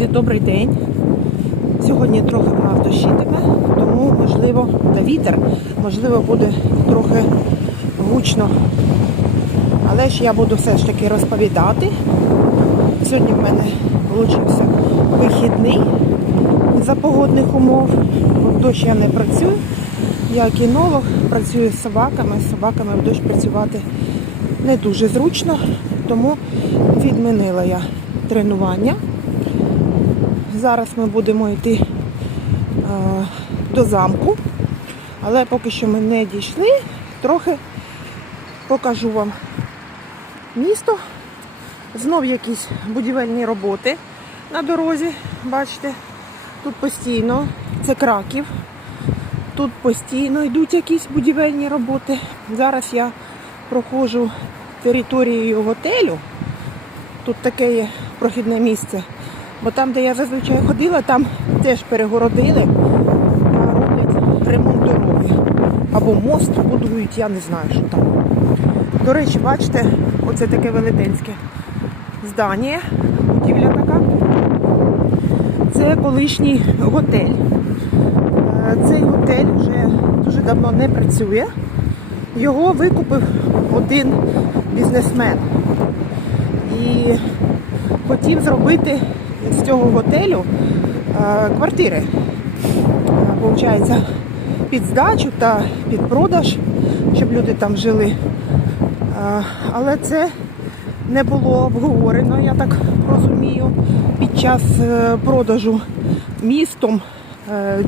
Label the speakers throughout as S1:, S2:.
S1: Друзі, добрий день. Сьогодні трохи в нас дощитиме, тому можливо, та вітер, можливо, буде трохи гучно. Але ж я буду все ж таки розповідати. Сьогодні в мене вийшов вихідний за погодних умов. В дощ я не працюю. Я кінолог, працюю з собаками. З собаками в дощ працювати не дуже зручно, тому відмінила я тренування. Зараз ми будемо йти е, до замку, але поки що ми не дійшли, трохи покажу вам місто. Знов якісь будівельні роботи на дорозі. Бачите, тут постійно це краків. Тут постійно йдуть якісь будівельні роботи. Зараз я проходжу територією готелю. Тут таке є прохідне місце. Бо там, де я зазвичай ходила, там теж перегородили, а роблять ремонт дороги. Або мост будують, я не знаю, що там. До речі, бачите, оце таке велетенське здання, будівля така. Це колишній готель. Е, Цей готель вже дуже давно не працює. Його викупив один бізнесмен. І хотів зробити з цього готелю е, квартири. Е, Получається, під здачу та під продаж, щоб люди там жили. Е, Але це не було обговорено, я так розумію, під час продажу містом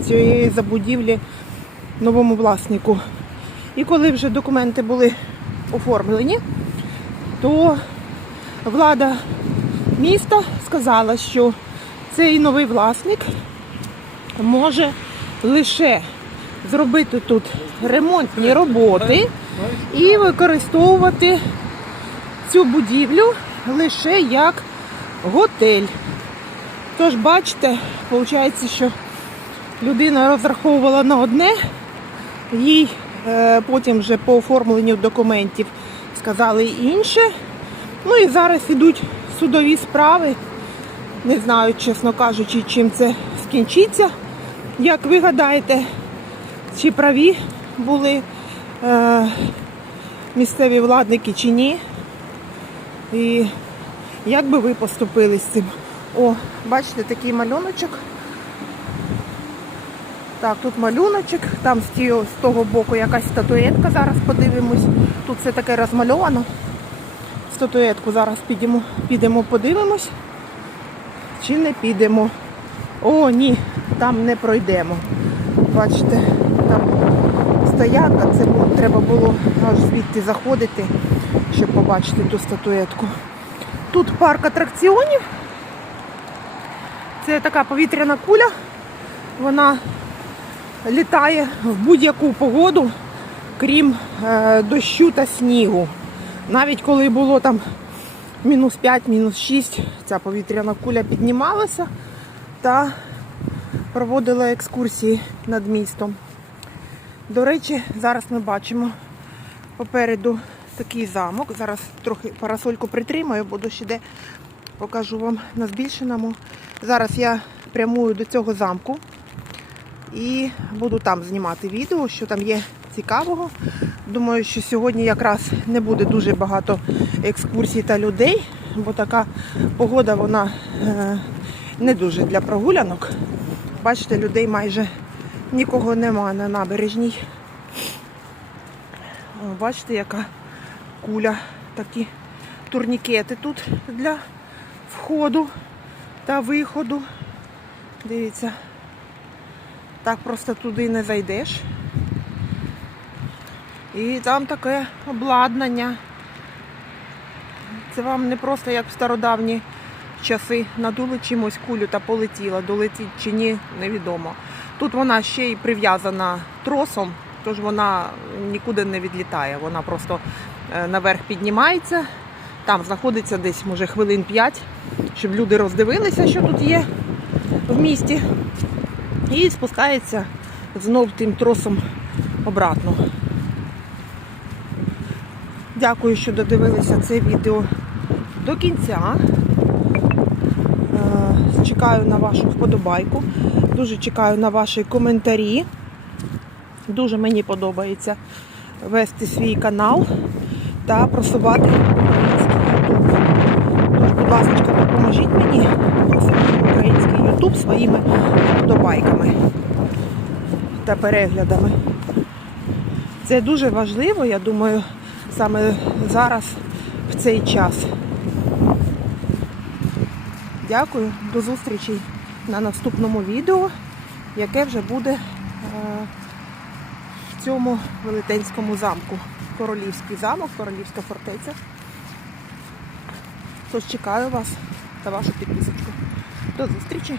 S1: цієї забудівлі новому власнику. І коли вже документи були оформлені, то влада міста сказала, що цей новий власник може лише зробити тут ремонтні роботи і використовувати цю будівлю лише як готель. Тож, бачите, виходить, що людина розраховувала на одне, їй е, потім вже по оформленню документів сказали інше. Ну і зараз ідуть судові справи. Не знаю, чесно кажучи, чим це скінчиться. Як ви гадаєте, чи праві були е, місцеві владники чи ні? І як би ви поступили з цим? О, бачите, такий малюночок. Так, тут малюночок, там з, того боку якась статуетка, зараз подивимось. Тут все таке розмальовано. Статуетку зараз підемо, підемо подивимось. Чи не підемо? О, ні, там не пройдемо. Бачите, там стоянка, це треба було аж звідти заходити, щоб побачити ту статуетку. Тут парк атракціонів. Це така повітряна куля. Вона літає в будь-яку погоду, крім е, дощу та снігу. Навіть коли було там мінус 5, мінус 6, ця повітряна куля піднімалася та проводила екскурсії над містом. До речі, зараз ми бачимо попереду такий замок. Зараз трохи парасольку притримаю, бо дощ іде, покажу вам на збільшеному. Зараз я прямую до цього замку і буду там знімати відео, що там є цікавого. Думаю, що сьогодні якраз не буде дуже багато екскурсій та людей, бо така погода вона е, не дуже для прогулянок. Бачите, людей майже нікого нема на набережній. Бачите, яка куля, такі турнікети тут для входу та виходу. Дивіться, так просто туди не зайдеш. І там таке обладнання. Це вам не просто як в стародавні часи надули чимось кулю та полетіла. Долетить чи ні, невідомо. Тут вона ще й прив'язана тросом, тож вона нікуди не відлітає. Вона просто е, наверх піднімається, там знаходиться десь, може, хвилин 5, щоб люди роздивилися, що тут є в місті. І спускається знов тим тросом обратно. Дякую, що додивилися це відео до кінця. Е, Чекаю на вашу вподобайку, дуже чекаю на ваші коментарі. Дуже мені подобається вести свій канал та просувати український YouTube. Тож, будь ласка, допоможіть мені просувати український YouTube своїми вподобайками та переглядами. Це дуже важливо, я думаю, саме зараз, в цей час. Дякую, до зустрічі на наступному відео, яке вже буде е, в цьому велетенському замку. Королівський замок, королівська фортеця. Тож чекаю вас та вашу підписочку. До зустрічі!